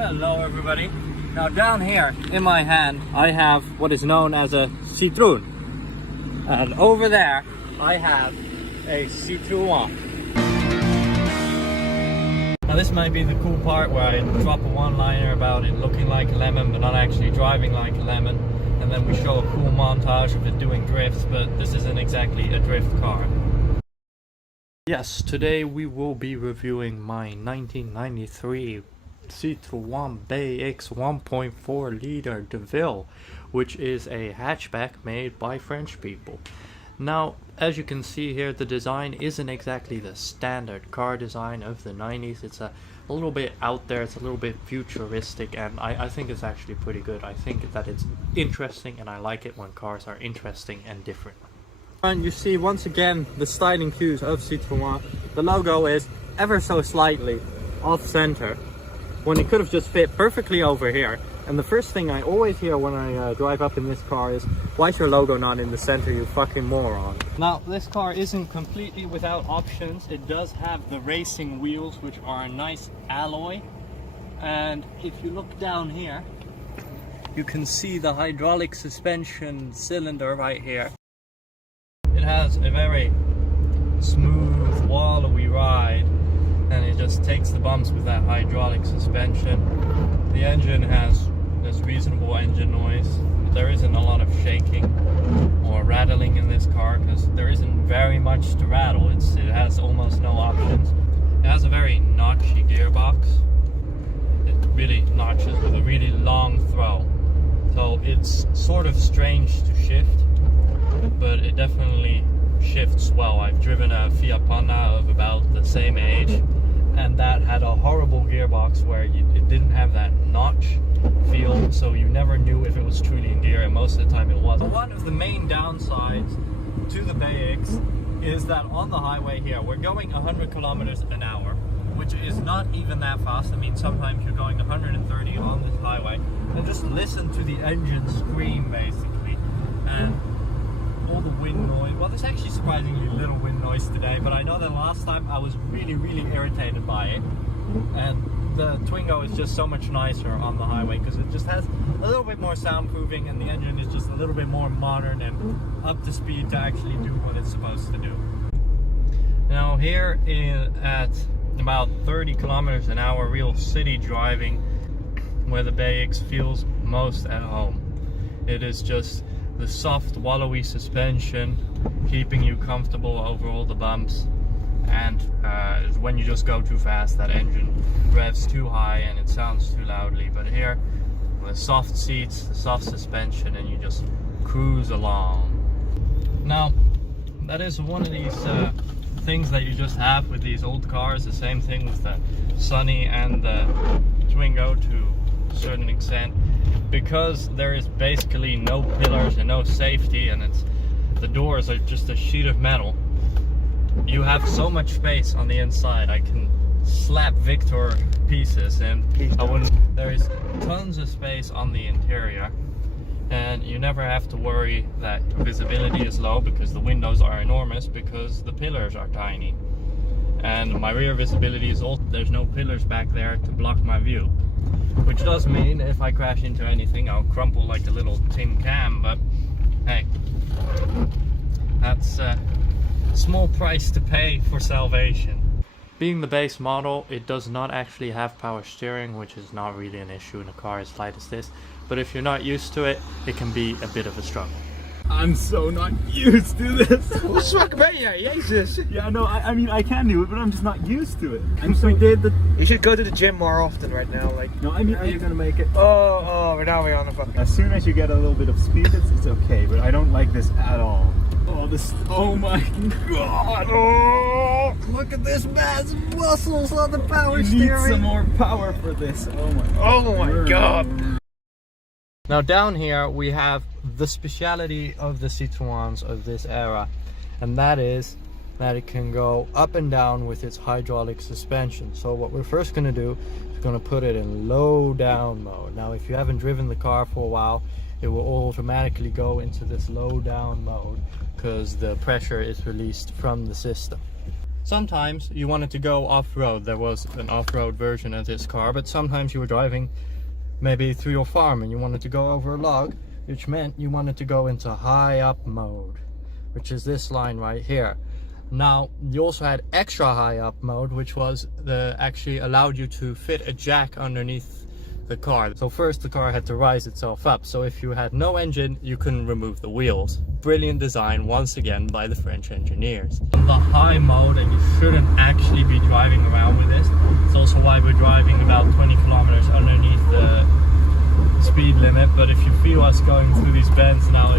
Hello everybody. Now down here in my hand I have what is known as a Citroen, and over there I have a Citroen. Now this might be the cool part where I drop a one-liner about it looking like a lemon but not actually driving like a lemon, and then we show a cool montage of it doing drifts, but this isn't exactly a drift car. Yes, today we will be reviewing my 1993 Citroen BX 1.4 liter Deauville, which is a hatchback made by French people. Now, as you can see here, the design isn't exactly the standard car design of the 90s. It's a little bit out there, it's a little bit futuristic, and I think it's actually pretty good. I think that it's interesting, and I like it when cars are interesting and different. And you see once again the styling cues of Citroen. The logo is ever so slightly off center when it could have just fit perfectly over here. And the first thing I always hear when I drive up in this car is, why is your logo not in the center, you fucking moron? Now this car isn't completely without options. It does have the racing wheels, which are a nice alloy, and if you look down here you can see the hydraulic suspension cylinder right here. It has a very smooth, wallowy ride, and it just takes the bumps with that hydraulic suspension. The engine has reasonable engine noise. There isn't a lot of shaking or rattling in this car because there isn't very much to rattle. It has almost no options. It has a very notchy gearbox. It really notches with a really long throw. So it's sort of strange to shift, but it definitely shifts well. I've driven a Fiat Panda of about the same age, and that had a horrible gearbox where it didn't have that notch feel, so you never knew if it was truly in gear, and most of the time it wasn't. One of the main downsides to the BX is that on the highway here we're going 100 kilometers an hour, which is not even that fast. I mean, sometimes you're going 130 on this highway, and just listen to the engine scream basically, and all the wind noise. Well, there's actually surprisingly little wind noise today, but I know that last time I was really irritated by it. And the Twingo is just so much nicer on the highway because it just has a little bit more soundproofing, and the engine is just a little bit more modern and up to speed to actually do what it's supposed to do. Now here at about 30 kilometers an hour real city driving, where the BX feels most at home. It is just the soft, wallowy suspension keeping you comfortable over all the bumps, and when you just go too fast, that engine revs too high and it sounds too loudly. But here, with soft seats, the soft suspension, and you just cruise along. Now, that is one of these things that you just have with these old cars. The same thing with the Sunny and the Twingo to a certain extent. Because there is basically no pillars and no safety, and the doors are just a sheet of metal, you have so much space on the inside. I can slap Victor pieces and there is tons of space on the interior, and you never have to worry that your visibility is low because the windows are enormous because the pillars are tiny. And my rear visibility is also, there's no pillars back there to block my view. Which does mean if I crash into anything, I'll crumple like a little tin can, but hey, that's a small price to pay for salvation. Being the base model, it does not actually have power steering, which is not really an issue in a car as light as this, but if you're not used to it, it can be a bit of a struggle. I'm so not used to this. Hoe zwak ben jij? Jezus. Yeah, no, I mean, I can do it, but I'm just not used to it. You should go to the gym more often right now. Like, no, I mean, are you gonna make it? Oh, we're now on a fucking. As soon as you get a little bit of speed, it's okay, but I don't like this at all. Oh my god! Oh, Look at this massive muscles on the power you steering. need some more power for this. Oh my god! Now down here we have the speciality of the Citroens of this era, and that is that it can go up and down with its hydraulic suspension. So what we're first going to do is going to put it in low down mode. Now if you haven't driven the car for a while, it will automatically go into this low down mode because the pressure is released from the system. Sometimes you wanted to go off-road. There was an off-road version of this car, but sometimes you were driving maybe through your farm and you wanted to go over a log, which meant you wanted to go into high up mode, which is this line right here. Now, you also had extra high up mode, which was actually allowed you to fit a jack underneath the car. So first the car had to rise itself up, so if you had no engine you couldn't remove the wheels. Brilliant design once again by the French engineers. The high mode, and you shouldn't actually be driving around with this. It's also why we're driving about 20 kilometers underneath the speed limit, but if you feel us going through these bends now,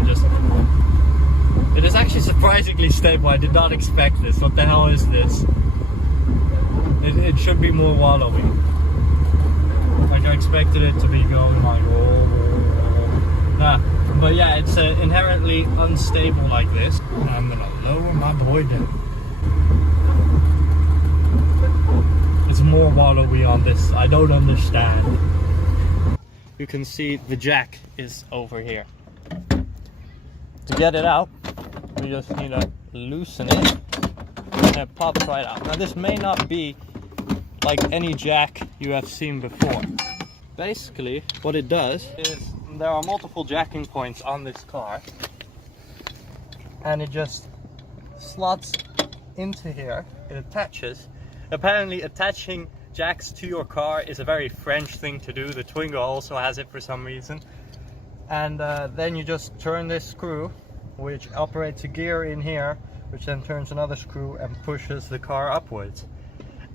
it is actually surprisingly stable. I did not expect this. What the hell is this? It should be more wallowy. Like I expected it to be going like but yeah, it's inherently unstable like this. I'm gonna lower my boy down. It's more wallowy on this. I don't understand. You can see the jack is over here. To get it out, we just need to loosen it and it pops right out. Now this may not be like any jack you have seen before. Basically what it does is there are multiple jacking points on this car and it just slots into here. It attaches. Apparently attaching jacks to your car is a very French thing to do. The Twingo also has it for some reason. And then you just turn this screw, which operates a gear in here, which then turns another screw and pushes the car upwards.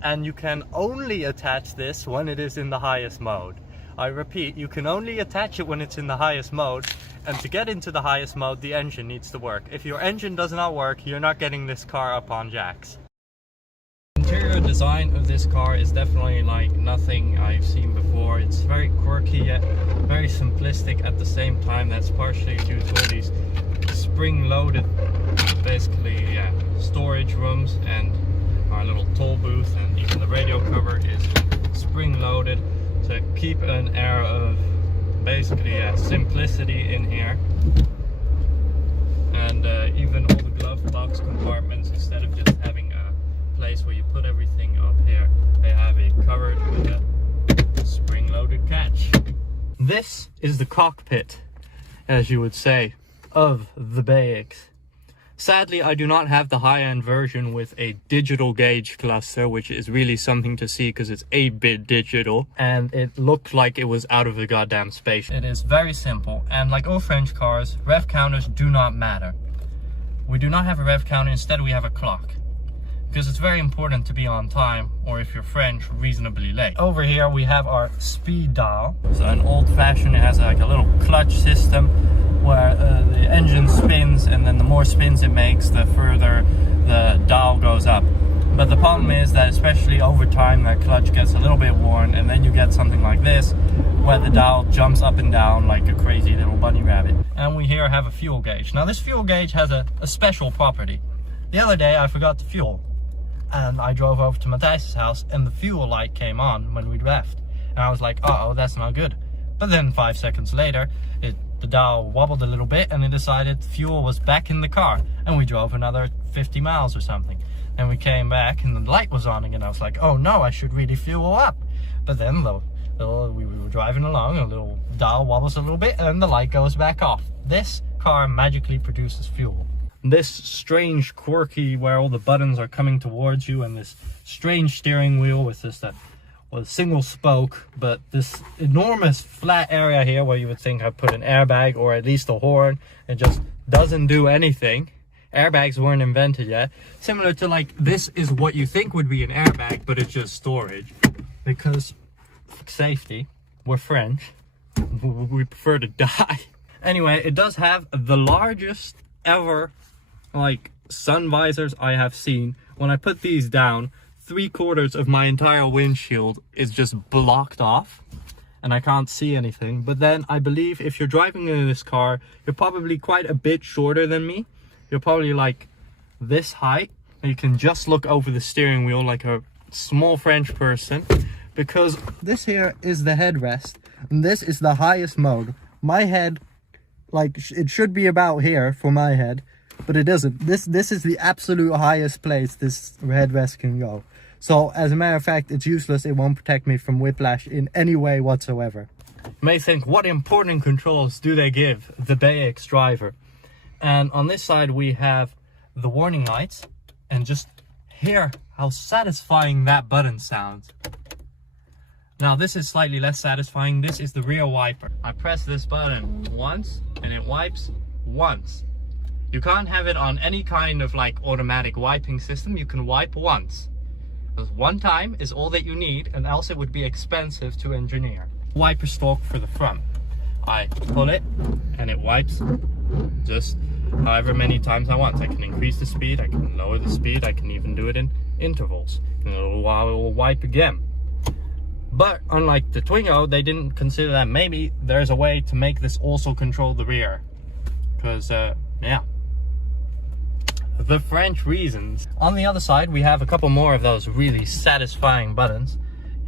And you can only attach this when it is in the highest mode. I repeat, you can only attach it when it's in the highest mode, and to get into the highest mode the engine needs to work. If your engine does not work, you're not getting this car up on jacks. The interior design of this car is definitely like nothing I've seen before. It's very quirky yet very simplistic at the same time. That's partially due to all these spring-loaded, basically, yeah, storage rooms and our little toll booth, and even the radio cover is spring-loaded to keep an air of basically simplicity in here. And even all the glove box compartments, instead of just having a place where you put everything up here, they have it covered with a spring-loaded catch. This is the cockpit, as you would say, of the BX. Sadly, I do not have the high-end version with a digital gauge cluster, which is really something to see because it's 8-bit digital, and it looked like it was out of the goddamn space. It is very simple, and like all French cars, rev counters do not matter. We do not have a rev counter, instead we have a clock. Because it's very important to be on time, or if you're French, reasonably late. Over here we have our speed dial. So an old-fashioned, it has like a little clutch system where the engine spins, and then the more spins it makes, the further the dial goes up. But the problem is that especially over time that clutch gets a little bit worn, and then you get something like this where the dial jumps up and down like a crazy little bunny rabbit. And we here have a fuel gauge. Now this fuel gauge has a special property. The other day I forgot the fuel, and I drove over to Matthijs' house and the fuel light came on when we left, and I was like, uh-oh, that's not good. But then 5 seconds later the dial wobbled a little bit and it decided fuel was back in the car, and we drove another 50 miles or something. Then we came back and the light was on again. I was like, oh no, I should really fuel up. But then we were driving along, a little dial wobbles a little bit and the light goes back off. This car magically produces fuel. This strange quirky where all the buttons are coming towards you, and this strange steering wheel with just a single spoke, but this enormous flat area here where you would think I put an airbag or at least a horn. It just doesn't do anything. Airbags weren't invented yet. Similar to like, this is what you think would be an airbag, but it's just storage. Because safety, we're French, we prefer to die. Anyway, it does have the largest ever like sun visors I have seen. When I put these down, 3/4 of my entire windshield is just blocked off and I can't see anything. But then I believe if you're driving in this car, you're probably quite a bit shorter than me. You're probably like this height, and you can just look over the steering wheel like a small French person, because this here is the headrest and this is the highest mode. My head, like, it should be about here for my head, but it isn't. This is the absolute highest place this headrest can go. So as a matter of fact, it's useless. It won't protect me from whiplash in any way whatsoever. You may think, what important controls do they give the BX driver? And on this side we have the warning lights, and just hear how satisfying that button sounds. Now this is slightly less satisfying. This is the rear wiper. I press this button once and it wipes once. You can't have it on any kind of like automatic wiping system. You can wipe once. Because one time is all that you need, and else it would be expensive to engineer. Wiper stalk for the front. I pull it and it wipes just however many times I want. I can increase the speed, I can lower the speed, I can even do it in intervals. In a little while it will wipe again. But unlike the Twingo, they didn't consider that maybe there's a way to make this also control the rear. Because, yeah. The French reasons. On the other side, we have a couple more of those really satisfying buttons.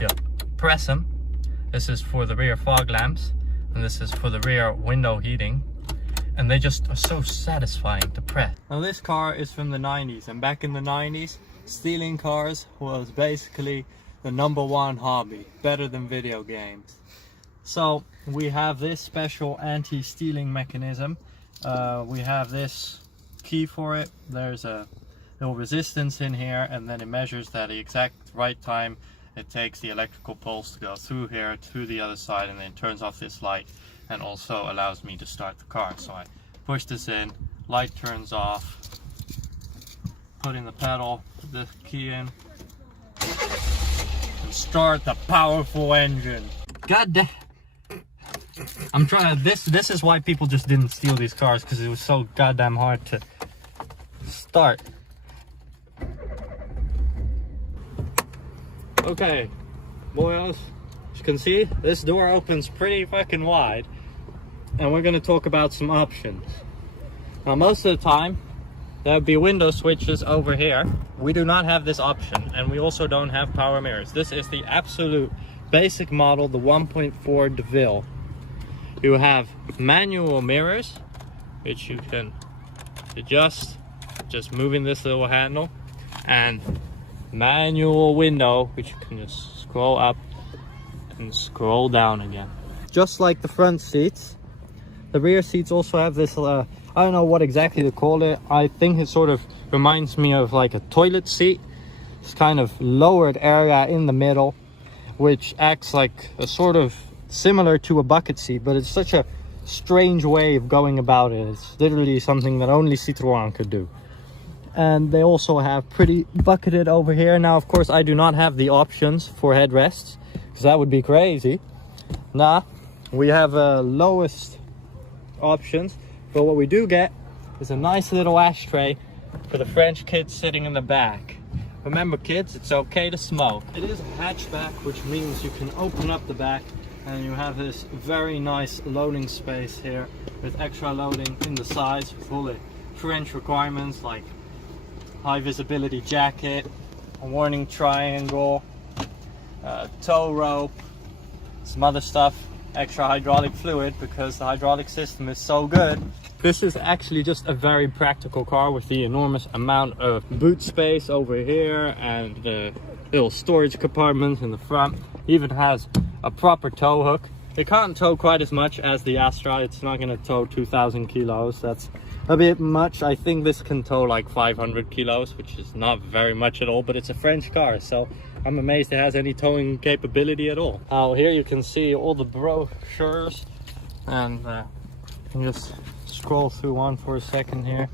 You press them. This is for the rear fog lamps, and this is for the rear window heating. And they just are so satisfying to press. Now this car is from the 90s, and back in the 90s, stealing cars was basically the #1 hobby, better than video games. So we have this special anti-stealing mechanism. We have this key for it. There's a little resistance in here, and then it measures that the exact right time it takes the electrical pulse to go through here to the other side, and then it turns off this light and also allows me to start the car. So I push this in, light turns off, put in the pedal, put the key in, and start the powerful engine. God damn. I'm trying to, this is why people just didn't steal these cars, because it was so goddamn hard to start. Okay, boys, as you can see, this door opens pretty fucking wide, and we're gonna talk about some options. Now most of the time there would be window switches over here. We do not have this option, and we also don't have power mirrors. This is the absolute basic model, the 1.4 Deauville. You have manual mirrors, which you can adjust just moving this little handle, and manual window, which you can just scroll up and scroll down again. Just like the front seats, the rear seats also have this, I don't know what exactly to call it. I think it sort of reminds me of like a toilet seat. It's kind of lowered area in the middle, which acts like a sort of similar to a bucket seat, but it's such a strange way of going about it. It's literally something that only Citroen could do. And they also have pretty bucketed over here. Now of course I do not have the options for headrests, because that would be crazy. Nah, we have lowest options, but what we do get is a nice little ashtray for the French kids sitting in the back. Remember kids, it's okay to smoke. It is a hatchback, which means you can open up the back and you have this very nice loading space here with extra loading in the sides with all the French requirements like high visibility jacket, a warning triangle, tow rope, some other stuff, extra hydraulic fluid because the hydraulic system is so good. This is actually just a very practical car with the enormous amount of boot space over here and the little storage compartment in the front. It even has a proper tow hook. It can't tow quite as much as the Astra. It's not going to tow 2,000 kilos. That's a bit much. I think this can tow like 500 kilos, which is not very much at all, but it's a French car, so I'm amazed it has any towing capability at all. Now here you can see all the brochures, and you can just scroll through one for a second here.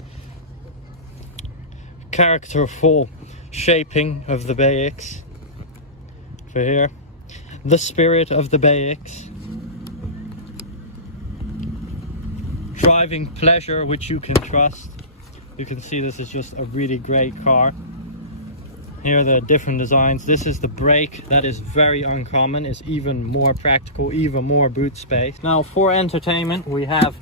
Characterful shaping of the BX for here. The spirit of the BX. Driving pleasure, which you can trust. You can see this is just a really great car. Here are the different designs. This is the brake, that is very uncommon. It's even more practical, even more boot space. Now for entertainment, we have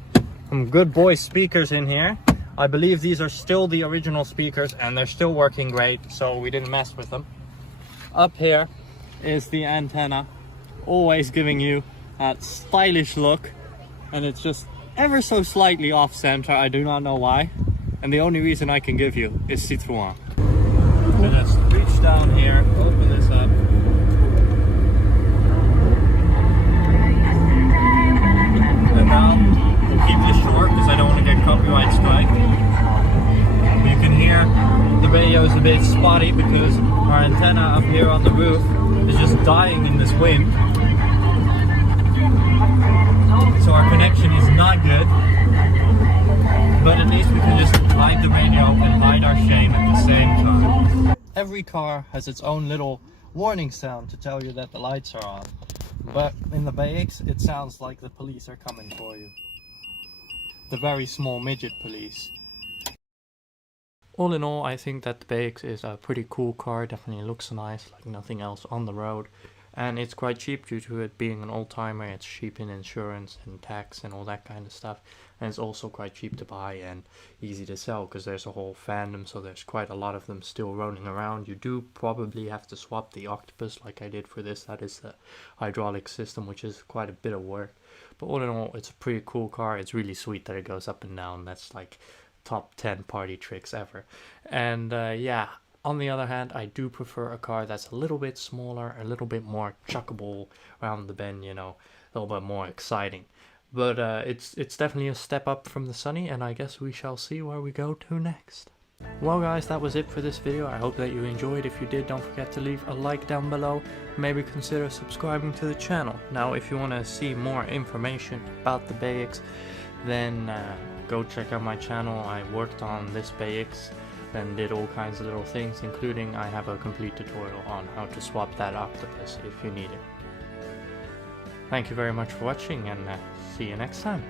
some good boy speakers in here. I believe these are still the original speakers and they're still working great, so we didn't mess with them. Up here is the antenna, always giving you that stylish look, and it's just ever so slightly off center. I do not know why. and the only reason I can give you is Citroen. So let's reach down here, open this up. And now we'll keep this short because I don't want to get copyright strike. You can hear the radio is a bit spotty because our antenna up here on the roof is just dying in this wind. So our connection is not good. But at least we can just hide the radio and hide our shame at the same time. Every car has its own little warning sound to tell you that the lights are on. But in the BX, it sounds like the police are coming for you. The very small midget police. All in all, I think that the BX is a pretty cool car. Definitely looks nice, like nothing else on the road. And it's quite cheap due to it being an old-timer. It's cheap in insurance and tax and all that kind of stuff. And it's also quite cheap to buy and easy to sell because there's a whole fandom, so there's quite a lot of them still rolling around. You do probably have to swap the octopus like I did for this. That is the hydraulic system, which is quite a bit of work. But all in all, it's a pretty cool car. It's really sweet that it goes up and down. That's like top 10 party tricks ever. And yeah. On the other hand, I do prefer a car that's a little bit smaller, a little bit more chuckable around the bend, you know, a little bit more exciting. But it's definitely a step up from the Sunny, and I guess we shall see where we go to next. Well guys, that was it for this video. I hope that you enjoyed. If you did, don't forget to leave a like down below. Maybe consider subscribing to the channel. Now, if you want to see more information about the BX, then go check out my channel. I worked on this BX and did all kinds of little things, including I have a complete tutorial on how to swap that octopus if you need it. Thank you very much for watching, and see you next time.